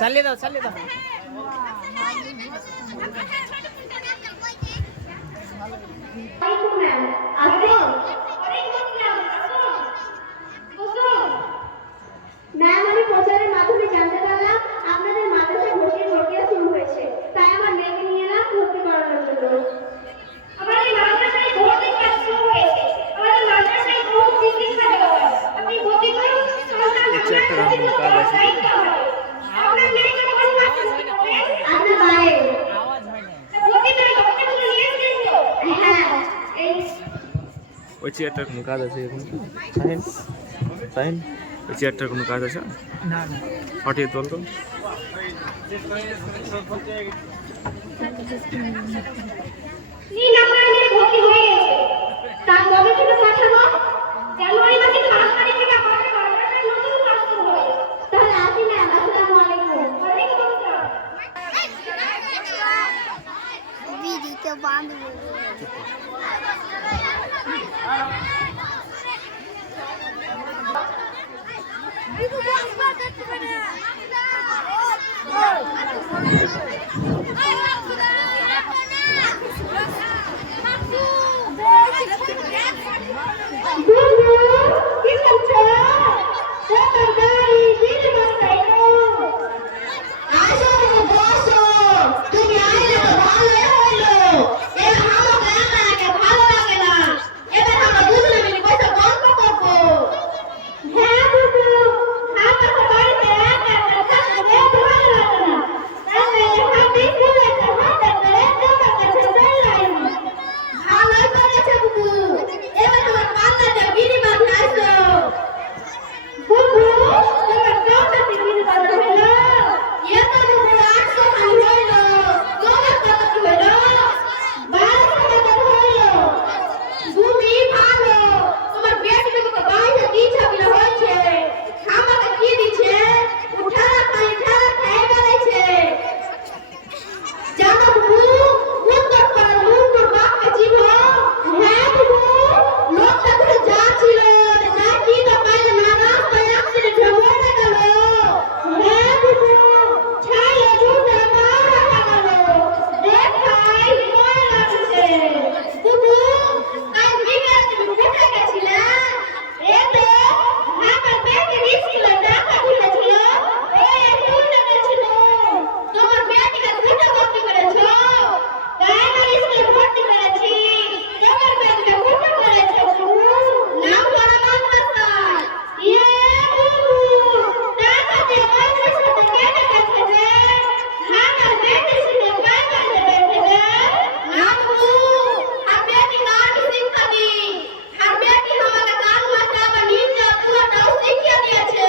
চালিয়ে দাও চালিয়ে দাও। ম্যাম, আমি প্রচারের মাধ্যমে জানতে পারলাম আপনাদের মাদ্রাসায় ভর্তির প্রক্রিয়া শুরু হয়েছে, তাই আমার মেয়েকে নিয়ে এলাম ভর্তি করানোর জন্য। আমাদের মাদ্রাসায় ভর্তির কাজ শুরু হয়েছে। আমাদের মাদ্রাসায় বহুত শিক্ষা দেওয়া হয়। আপনি ভর্তি করুন, সন্তান এই ওই চেয়ারটার কোনো কাজ আছে এখন? সাইন সাইন ওই চেয়ারটার কোনো কাজ আছে? না না হটিয়ে তোল তো। তিন নাম্বার নিয়ে ভর্তি হয়ে গেছে তার গবেষণা পাঠানো জানুয়ারি মাসে 5 তারিখ থেকে আমাদের কর্মশালায় নতুন ক্লাস শুরু হবে তাহলে আসি না আসসালামু আলাইকুম ওয়ালাইকুম আসসালাম ভিডিওতে বাঁধ কি করছো তোমার গাড়ি দিন মাথাইলো আসো বসো তুমি আইলে তো ভালোই হইলো এর আমাকে একা ভালো লাগে না এবার আমরা দুজনে মিলে বসে গল্প করবো হ্যাঁ বুবু আমার তো বাড়িতে একা একা থাকতে ভালো লাগে না তাহলে আমি স্কুলে একটা হাতে করে তোমার কাছে চললাম ভালোই করেছে বুবু এবার তোমার পাল্লাটা বিড়ি বাঁধাইছো বুবু তোমার চোখটা বিড়ি বাঁধা হলো এত বুবু 800 খালি হইলো তোমার কত হইলো 1200 টাকা হইলো তুমি ভালো তোমার বেটিকে তো বাইরে দিছা বিনা হয়েছে আমাকে কি দিছে উঠারা খাই বেড়াইছে জানো বুবু উত্তর পাড়ার মুন্ডুর বাপকে চিনো হ্যাঁ বুবু লোকটা ধরে যাচ্ছিল যা কি না পাইলে না রাস্তায় অ্যাক্সিডেন্ট হয়ে মরে গেল হ্যাঁ বুবু ছাইলে ঝুঁকে মারা গেল দেখাই ভয় লাগছে বুবু কাল বিকেলে তুমি কোথায় গেছিলে এই তো আমার বেটির স্কুলে দেখা খুলেছিল এই টুর্নামেন্ট গেছিল তোমার বেটিকে দুটো ভর্তি করেছো প্রাইমারি স্কুলে ভর্তি করেছি তোমার বেটিকে ভর্তি করেছো নাম করা মাদ্রাসায় ইয়ে বুবু টাকা দিয়ে মাদ্রাসাতে কেটে গেছে রে আমার বেটির সাথে প্রাইমারিতে বেঁধে রে না বুবু আর বেটি গান শিক্ষা দি আর বেটি আমাকে গান মাস্টার আবার নিন্দা পুরোটাও শিখিয়ে দিয়েছে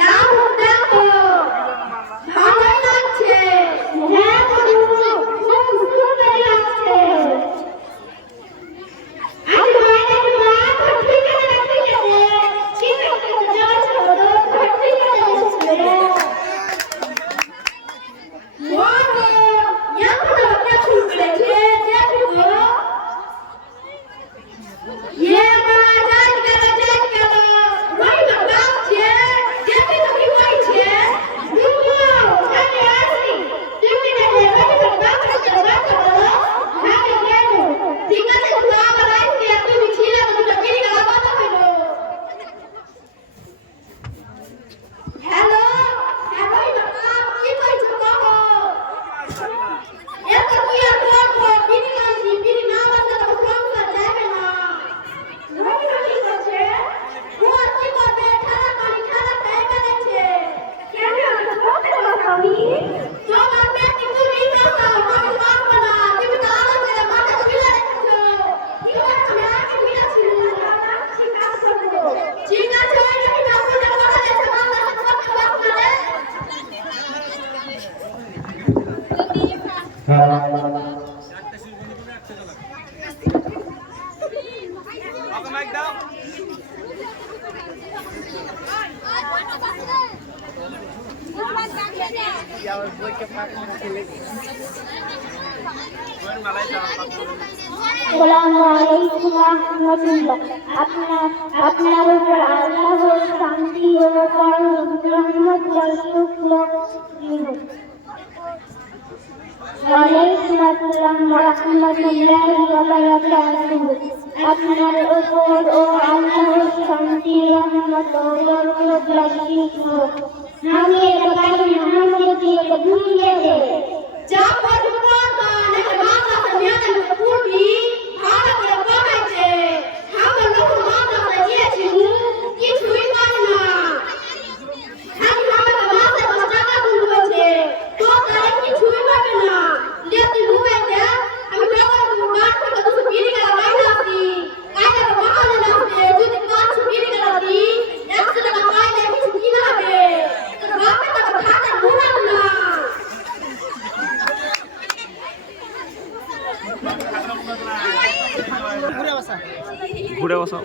নাম দেখো ভালো লাগছে হ্যাঁ বুবু খুব সুন্দর লাগছে আজ ভাইটা মা ঠিক আছে ঠিক আছে যাচ্ছ তো ঠিক আছে ওয়াও এখন আমরা শুরু করেছে দেখো ये महाराज के वही मतलब छे जेते तो की होई छे बुबु खाली आसी তুমি দেখে কত বাপ করো হাতে দেবো ঠিক আছে তো আবার আইছি তুমি ছিলে তো বিড়ি গলা কথা হইলো হ্যালো হ্যাঁ ভাই বাবা কি কইছো বাবা এত তুই আর বলবো বিড়ি মানছি বিড়ি না মানলে তো সংসার যাবে না রবি কি করছে ও কি করবে খারাপ পানি খারাপ হয়ে গেছে কেন আমি বলতে পারছি আমি তোমার বেটি তুমি কাছে আমি পারবো না তুমি তো আলো করে মাথা তুলে রেখেছো কি করছো আমি মিলাছি ঠিক আছে ঠিক আছে আমি না বলে কথা আছে বাংলা কথা বলতে আসসালামু আলাইকুম ওয়া রাহমাতুল্লাহ। আপনার উপর আল্লাহর শান্তি ও পরম রহমত বর্ষিত হোক। ওয়া আলাইকুম আসসালাম ওয়া রাহমাতুল্লাহি ওয়া বারাকাতুহু। আপনার উপর ও আল্লাহর শান্তি রহমত ও বরকত বর্ষিত হোক। আমি এটা পারি না, আমাকে দিয়ে এটা ভুলিয়ে দে। জাফর কুরবান একটা মাদ্রাসা মেয়েদের পড়বি ভালো করে পড়াইছে আমার লোক মাদ্রাসা গিয়েছি কিছুই পারে না আমি আমাদের মাদ্রাসা 10 টাকা গুণ হয়েছে তো তারা কিছুই পাবে না লেতে ডুবে দে আমি টাকা গুণ কাট থেকে 200 বিড়ি গেলা বাইরে আসি কাইলে তো বাহালে লাগবে যদি 500 বিড়ি গেলা দি 100 টাকা পাইলে কিছু কিনা হবে তো বাপে তো খাতা মুড়ান না ঘুরে বসাও।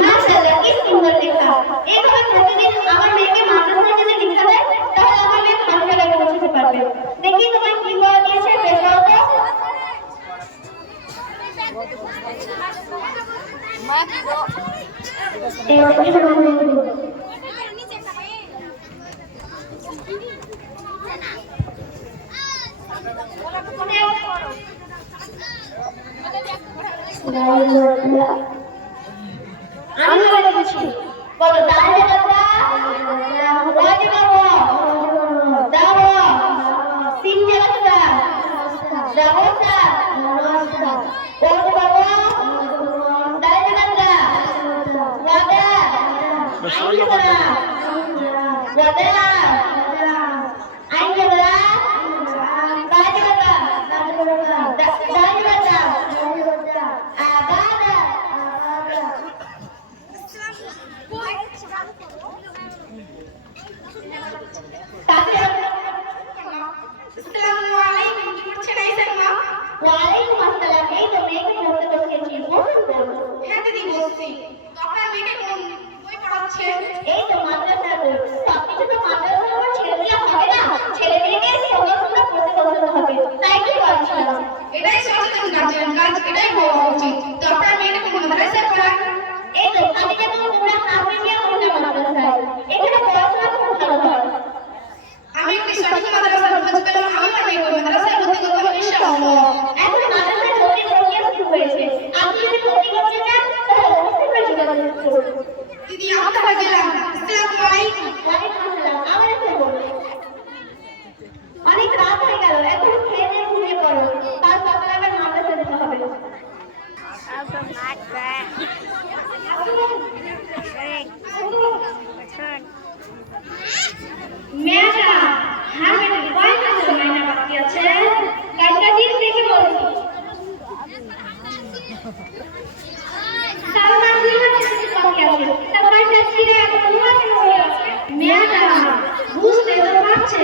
মাশাআল্লাহ কি সুন্দর লেখা এইভাবে প্রতিদিন আমার মেয়েকে মাদ্রাসায় যদি লিখতে দেয় তাহলে আমার মেয়ে ভালো জায়গায় পৌঁছতে পারবে দেখি তোমার কি বলা দিয়েছে বের করো তো এই অবশ্যই আমি দেব আমি বলে দিচ্ছি বলো দাঁড়িয়ে বাবা রাজি বাবা দাও সিংহে বাবা রাবতা বলো বাবা দাঁড়িয়ে বাবা রাজা আইনি বাবা রাজা আইনি বাবা দাঁড়িয়ে বাবা দাঁড়িয়ে বাবা আগাদা ওয়ালাইকুম আসসালাম এই তো মেয়েকে পড়তে বসিয়েছি বলুন তো হ্যাঁ দিদি বলছি তো আপনার মেয়েকে কোন বই পড়াচ্ছেন এই তো মাদ্রাসার বই সবকিছু তো মাদ্রাসার উপর ছেড়ে দিলে হবে না ছেলে মেয়েকে সুন্দর সুন্দর পড়তে বসাতে হবে তাই কি বলছিলাম এটাই সচেতন গার্জিয়ান কাজ এটাই হওয়া উচিত তো আপনার মেয়েকে কোন মাদ্রাসায় পড়ান এই তো আমি যেমন পুরো হাফিজিয়া মহিলা মাদ্রাসায় এখানে পড়াশোনা খুব ভালো হয় আমি একটি সঠিক মাদ্রাসার খোঁজ পেলাম আমি আমার মেয়েকে মাদ্রাসায় ভর্তি করব ইনশাআল্লাহ এখন মাদ্রাসায় ভর্তি প্রক্রিয়া শুরু হয়েছে আপনি যদি ভর্তি করতে চান তাহলে অবশ্যই করে যোগাযোগ করুন দিদি আমরা গেলাম আসসালামু আলাইকুম ওয়ালাইকুম আসসালাম আমার এসে বলুন অনেক রাত হয়ে গেল এখন খেয়ে দিয়ে ঘুমিয়ে পড়ো কাল সকালে আবার মাদ্রাসায় যেতে হবে মেয়েটা হ্যাঁ বেটা কয় মাসের মাইনা বাকি আছে কাজটা দিন থেকে বলছি সারা মাস 2 মাসের বাকি আছে তার কাজটা ছিঁড়ে এখন উড়াতে হয়ে আছে মেয়েটা বুঝতে তো পারছে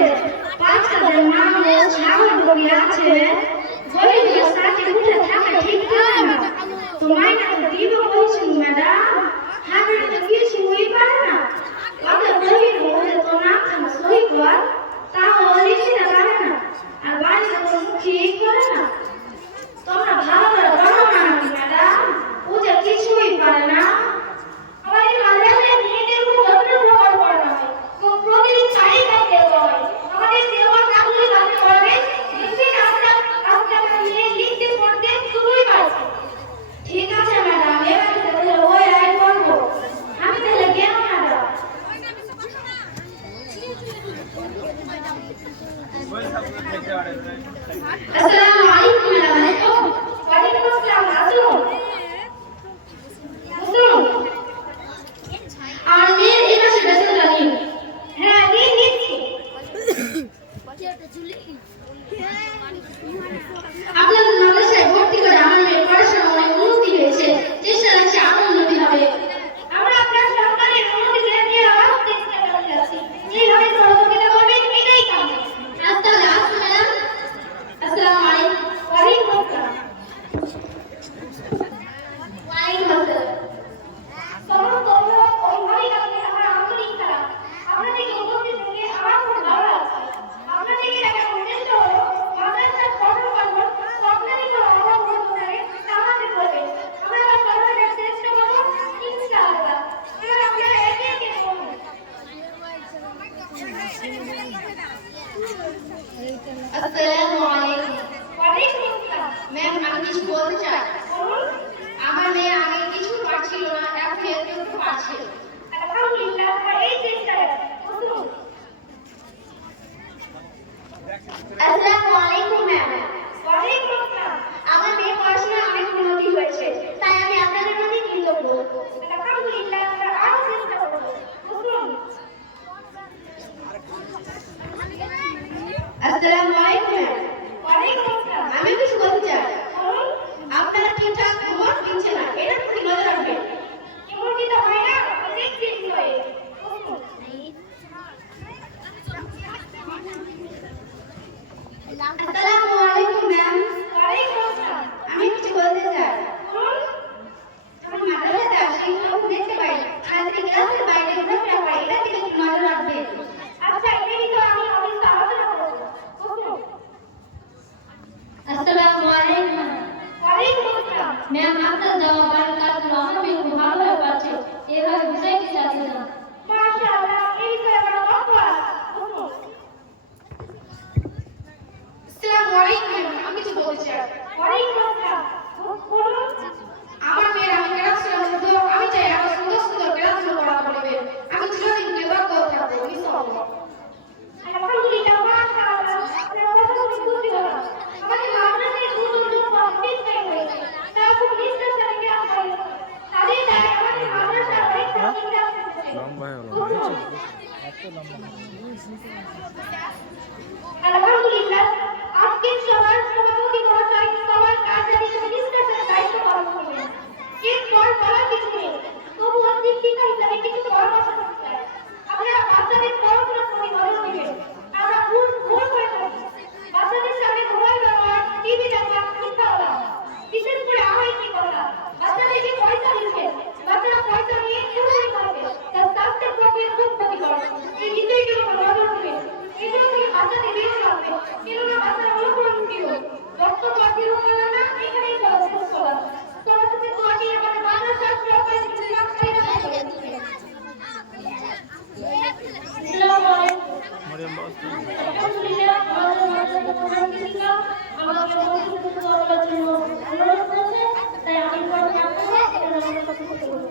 5,000 মানুষ সাগর বলি আছে গরিবের সাথে উঠে থাকা ঠিক হয় না তো মাইনা তো দিব বলছিল ম্যাডাম হ্যাঁ বেটা তো কিছুই পারে না কত গরিব বলে তো না সই কর তাও লিখতে পারে না আর বাড়িতে তো ঠিক করে না তোমরা ভালো করে পড়ো না ম্যাডাম ও যে কিছুই পারে না আমাদের মাদ্রাসায় মেয়েদের খুব যত্ন সহকারে পড়ানো হয় প্রতিদিন শাড়ি গাইতে হয় আমাদের দেওয়ার কাজগুলি করতে হবে নিশ্চয়ই আপনারা আলহামদুলিল্লাহ আমরা এই চেষ্টায় বসুন। আসসালামু আলাইকুম ম্যাম। ওয়ালাইকুম আসসালাম। আমার মেয়ে পড়াশোনায় অনেক উন্নতি হয়েছে, তাই আমি আপনাদের প্রতি কৃতজ্ঞ। আলহামদুলিল্লাহ আমরা আরো চেষ্টা করব। বসুন। আসসালামু আলাইকুম ম্যাম। ওয়ালাইকুম আসসালাম। আমি কিছু বলতে চাই। আপনারা ঠিকঠাক ঘুমোন কিনছে না, এটার প্রতি নজর রাখবেন। এমন কি হয় না, অনেক দেরি হয়। আসসালামু আলাইকুম ম্যাম। ওয়ালাইকুম আসসালাম। আমি কিছু বলতে চাই। আমি মাদ্রাসাতে আসি, তখন দেখতে পাই ছাত্রী ক্লাসের বাইরে ঘোরাফেরা করে, এটা দিকে একটু নজর রাখবেন। আচ্ছা, এটা কিন্তু আমি অফিসে আলোচনা করব। আসসালামু আলাইকুম। ওয়ালাইকুম আসসালাম। ম্যাম, আপনার দেওয়া বাড়ির কাজগুলো আমার মেয়ে খুব ভালোভাবে পাচ্ছে, এভাবে বুঝাইতে চাচ্ছি না। মাশাআল্লাহ, এই তো আমার বাবা। আসসালামু আলাইকুম। আমি কিছু বলতে চাই। ওয়ালাইকুম আসসালাম। বলুন। আমার মেয়ের আমি ক্লাসের মধ্যে আমি চাই আরো সুন্দর সুন্দর ক্লাসগুলো করা পড়বে। আমি চিরদিন কৃতজ্ঞ থাকবো ইনশাআল্লাহ। আলহামদুলিল্লাহ, মাশাআল্লাহ। আপনার কথা খুব খুশি হলাম। আমাদের মাদ্রাসায় দুজন কমপ্লিট হয়ে গেছে। তারা খুব নিষ্ঠার সাথে ক্লাস করে। তাদের দ্বারা আমাদের মাদ্রাসার অনেক ছাত্রী ক্লাস করছে। আলহামদুলিল্লাহ, আজকের সবার সভাপতি মহাশয় সবার কার্যালয়ে নিষ্ঠার সাথে দায়িত্ব পালন করবেন। এরপর বলার কিছু নেই, তবুও শিক্ষিকা হিসাবে কিছু পরামর্শ দিতে চাই। আপনারা বাচ্চাদের পড়াশোনার প্রতি নজর দিবেন। আমরা ভুল করে থাকি। বাচ্চাদের সামনে মোবাইল ব্যবহার, টিভি ব্যবহার মিথ্যা বলা, বিশেষ করে আমার একটি কথা, বাচ্চাদেরকে পয়সা দিচ্ছেন, বাচ্চারা পয়সা নিয়ে চুরি করবে, তার স্বাস্থ্যের পক্ষে খুব ক্ষতিকর। এই বিষয়গুলো নজর দিবেন। এগুলো থেকে বাচ্চাদের বিরত রাখবেন, কেননা বাচ্চারা অনুকরণ প্রিয়। বক্তব্য দীর্ঘ করলাম না, এখানেই শেষ করলাম। সরস্বতী দোয়াটি আমাদের মাদ্রাসার সহকারী শিক্ষক সাহেবরা করবেন। আসসালামু আলাইকুম। মরিয়ম বাস আলহামদুলিল্লাহ, আমাদের মাদ্রাসার প্রধান শিক্ষিকা আমাকে বক্তব্য দেওয়ার জন্য অনুরোধ করেছে, তাই আমি প্রথমে আপনাদের এখানে আমার কথা বলবো।